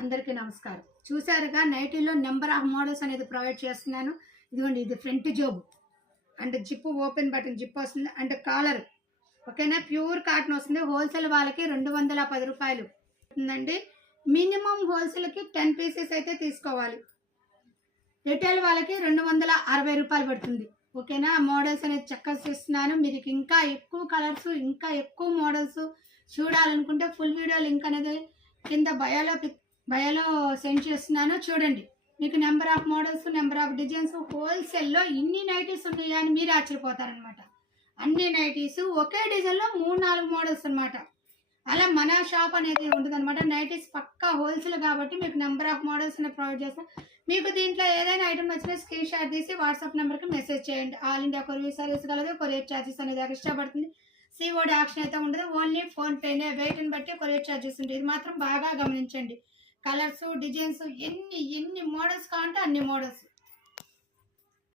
అందరికీ నమస్కారం. చూసారుగా నైటీలో నెంబర్ ఆఫ్ మోడల్స్ అనేది ప్రొవైడ్ చేస్తున్నాను. ఇదిగోండి, ఇది ఫ్రంట్ జోబు అంటే జిప్ ఓపెన్ బటన్ జిప్ వస్తుంది. అంటే కాలర్ ఓకేనా, ప్యూర్ కాటన్ వస్తుంది. హోల్సేల్ వాళ్ళకి 210 రూపాయలు ఉందండి. మినిమం హోల్సేల్కి 10 పీసెస్ అయితే తీసుకోవాలి. రిటైల్ వాళ్ళకి 260 రూపాయలు పడుతుంది. ఓకేనా, మోడల్స్ అనేది చక్కగా చూస్తున్నాను. మీరు ఇంకా ఎక్కువ కలర్స్ ఇంకా ఎక్కువ మోడల్స్ చూడాలనుకుంటే ఫుల్ వీడియో లింక్ అనేది కింద బయోలో సెండ్ చేస్తున్నాను, చూడండి. మీకు number of models, number of designs, హోల్సేల్లో ఇన్ని నైటీస్ ఉన్నాయా అని మీరు ఆశ్చర్యపోతారనమాట. అన్ని నైటీస్ ఒకే డిజైన్లో 3-4 మోడల్స్ అనమాట. అలా మన షాప్ అనేది ఉంటుందన్నమాట. నైటీస్ పక్కా హోల్సేల్ కాబట్టి మీకు నెంబర్ ఆఫ్ మోడల్స్ అనేది ప్రొవైడ్ చేస్తాం. మీకు దీంట్లో ఏదైనా ఐటమ్ నచ్చినా స్క్రీన్ షాట్ తీసి వాట్సాప్ నెంబర్కి మెసేజ్ చేయండి. ఆల్ ఇండియా కొరియర్ సర్వీస్ కలదు. కొరియర్ ఛార్జెస్ అనేది ఎక్స్ట్రా పడుతుంది. సిఓడి ఆప్షన్ అయితే ఉండదు. ఓన్లీ ఫోన్పేనే. వెయిట్ని బట్టి కొరియర్ ఛార్జెస్ ఉంటాయి. ఇది మాత్రం బాగా గమనించండి. కలర్స్, డిజైన్స్ ఎన్ని మోడల్స్ కావాలంటే అన్ని మోడల్స్.